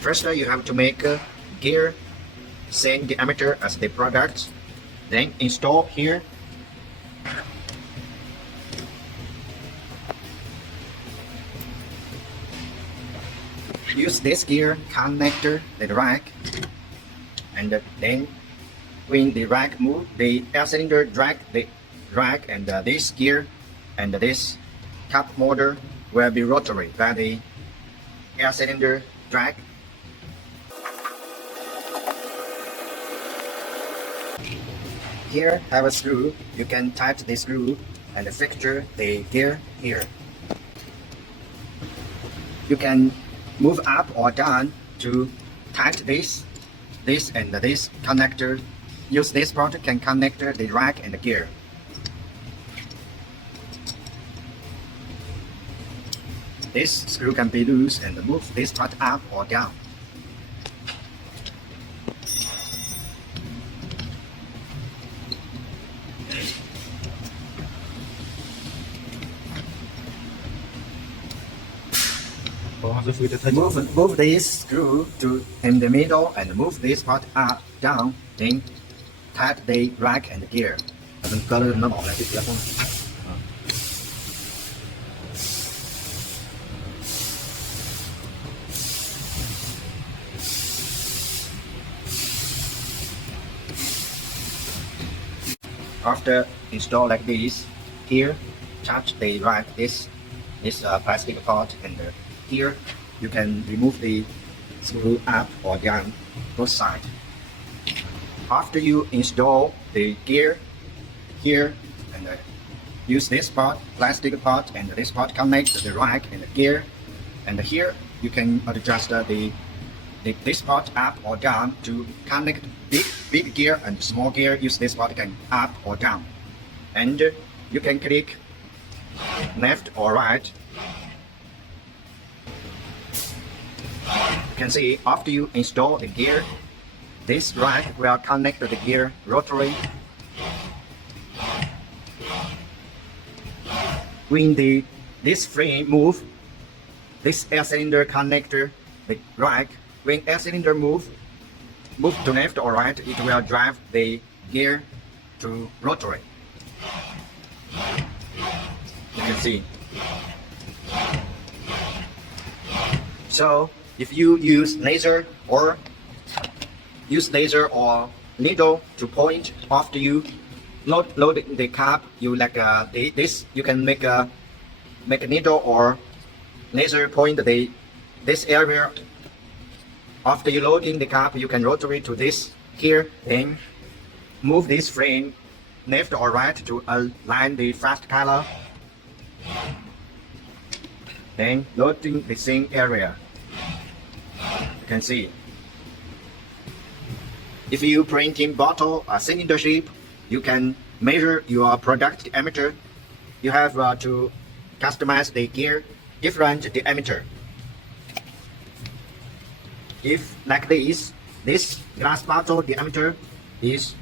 First, you have to make a gear same diameter as the product. Then install here. Use this gear connector the rack, and then when the rack move, the air cylinder drag the rack, and this gear and this cup motor will be rotary by the air cylinder drag. Here have a screw. You can tighten the screw and fixture the gear here. You can move up or down to tighten this and this connector. Use this part can connect the rack and the gear. This screw can be loose and move this part up or down. Move this screw to in the middle and move this part up, down, then tighten the rack and gear. After install like this, here touch the rack, this plastic part, and here you can remove the screw up or down both sides. After you install the gear here and use this part, plastic part, and this part connect the rack and the gear, and here you can adjust this part up or down to connect big gear and small gear. Use this part can up or down, and you can click left or right. You can see after you install the gear, this rack will connect the gear rotary. When this frame move, this air cylinder connector the rack. When air cylinder move to left or right, it will drive the gear to rotary. You can see. So if you use laser or needle to point after you load the cup, you like this. You can make a needle or laser point this area. After you load in the cup, you can rotary to this here. Then move this frame left or right to align the fast color. Then loading the same area. You can see. If you printing bottle or cylinder shape, you can measure your product diameter. You have to customize the gear different diameter. If like this glass bottle diameter is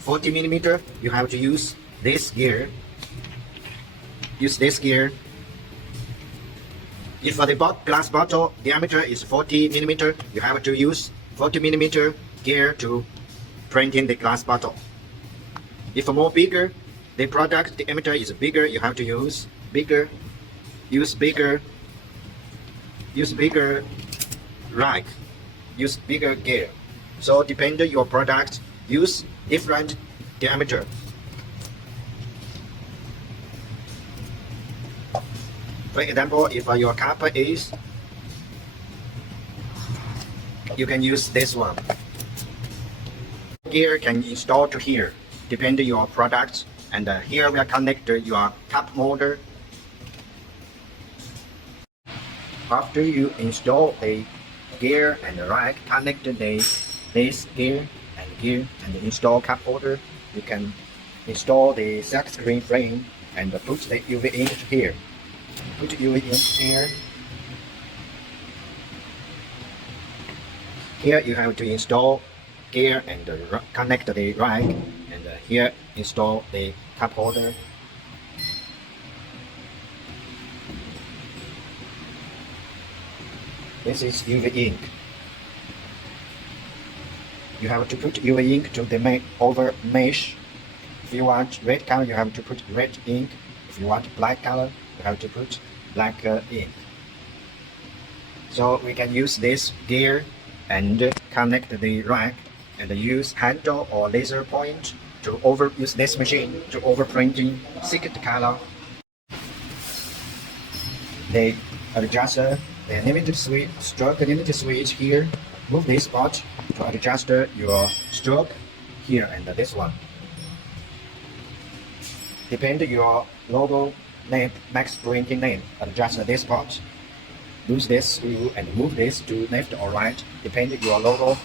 40 millimeter, you have to use this gear. Use this gear. If the glass bottle diameter is 40 millimeter, you have to use 40 millimeter gear to print in the glass bottle. If more bigger, the product diameter is bigger, you have to use bigger rack. Use bigger gear. So depending your product, use different diameter. For example, if your cup is, you can use this one. Gear can install to here, depending your product, and here we are connect your cup motor. After you install the gear and the rack, connect this gear and install cup holder. You can install the silk screen frame and put the UV ink here. Put UV ink here. Here you have to install gear and connect the rack, and here install the cup holder. This is UV ink. you have to put UV ink to the over mesh. If you want red color, you have to put red ink. If you want black color, you have to put black ink. So we can use this gear and connect the rack and use handle or laser point to use this machine to overprinting second color. The adjuster, the limited switch, stroke limited switch here. Move this spot to adjust your stroke here and this one. Depend your logo name, max printing name. Adjust this spot. Use this screw and move this to left or right, depend your logo,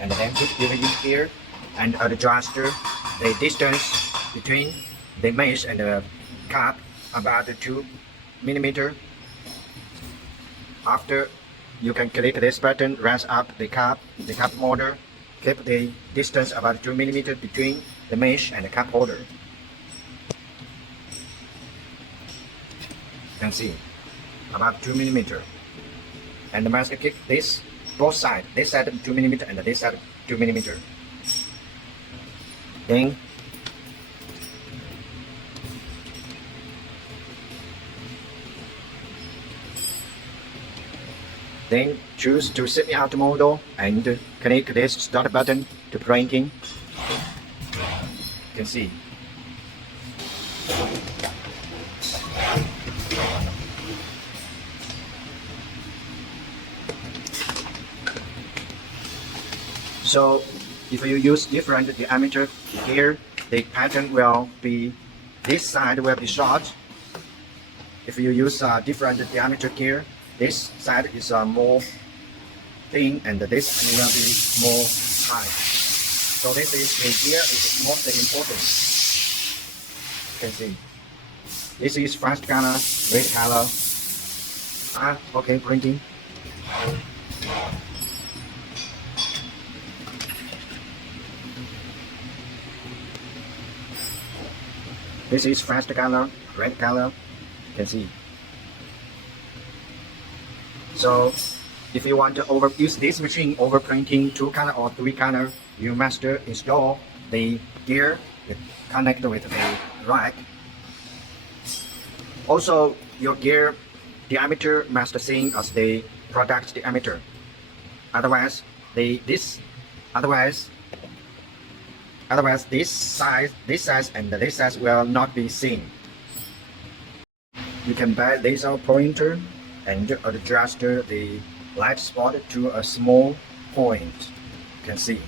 and then put UV ink here and adjust the distance between the mesh and the cup about 2 millimeter. After, you can click this button, raise up the cup holder, keep the distance about 2 millimeter between the mesh and the cup holder. You can see about 2 millimeter. And the mask kick this both sides, this side 2 millimeter and this side 2 millimeter. Then choose to semi-auto model and click this start button to printing. You can see. So if you use different diameter here, the pattern will be, this side will be short. If you use different diameter here, this side is more thin and this will be more high. So this is the gear is most important. You can see. This is first color, red color. Okay, printing. This is first color, red color. You can see. So if you want to use this machine overprinting 2 color or 3 color, you must install the gear connect with the rack. Also, your gear diameter must same as the product diameter. Otherwise, this size and this size will not be seen. You can buy laser pointer and adjust the light spot to a small point. You can see.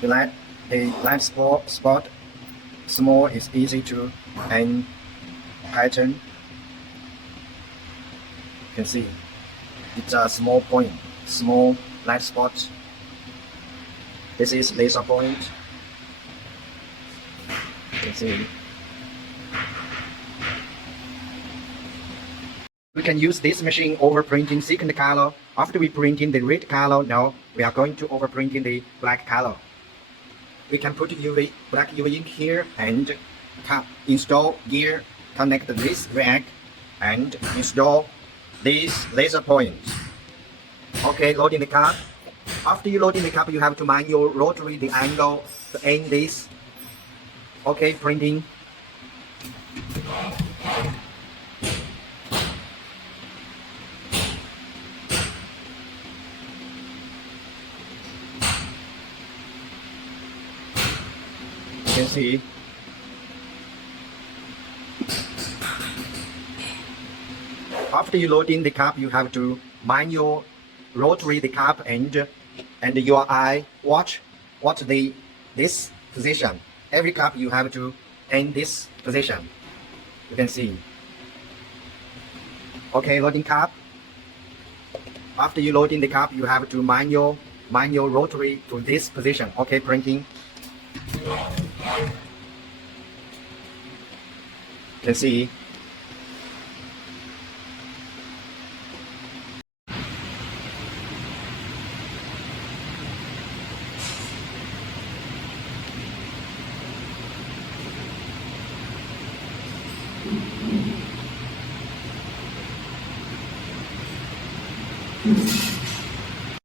The light spot small is easy to and pattern. You can see it's a small point, small light spot. This is laser point. You can see. We can use this machine overprinting second color. After we printing the red color, now we are going to overprinting the black color. We can put black UV ink here and install gear, connect this rack and install these laser points. Okay, loading the cup. After you loading the cup, you have to manual rotary the angle to aim this. Okay, printing. You can see. After you load in the cup, you have to manual rotary the cup and your eye watch this position. Every cup you have to aim this position. You can see. Okay, loading cup. After you load in the cup, you have to manual rotary to this position. Okay, printing. You can see.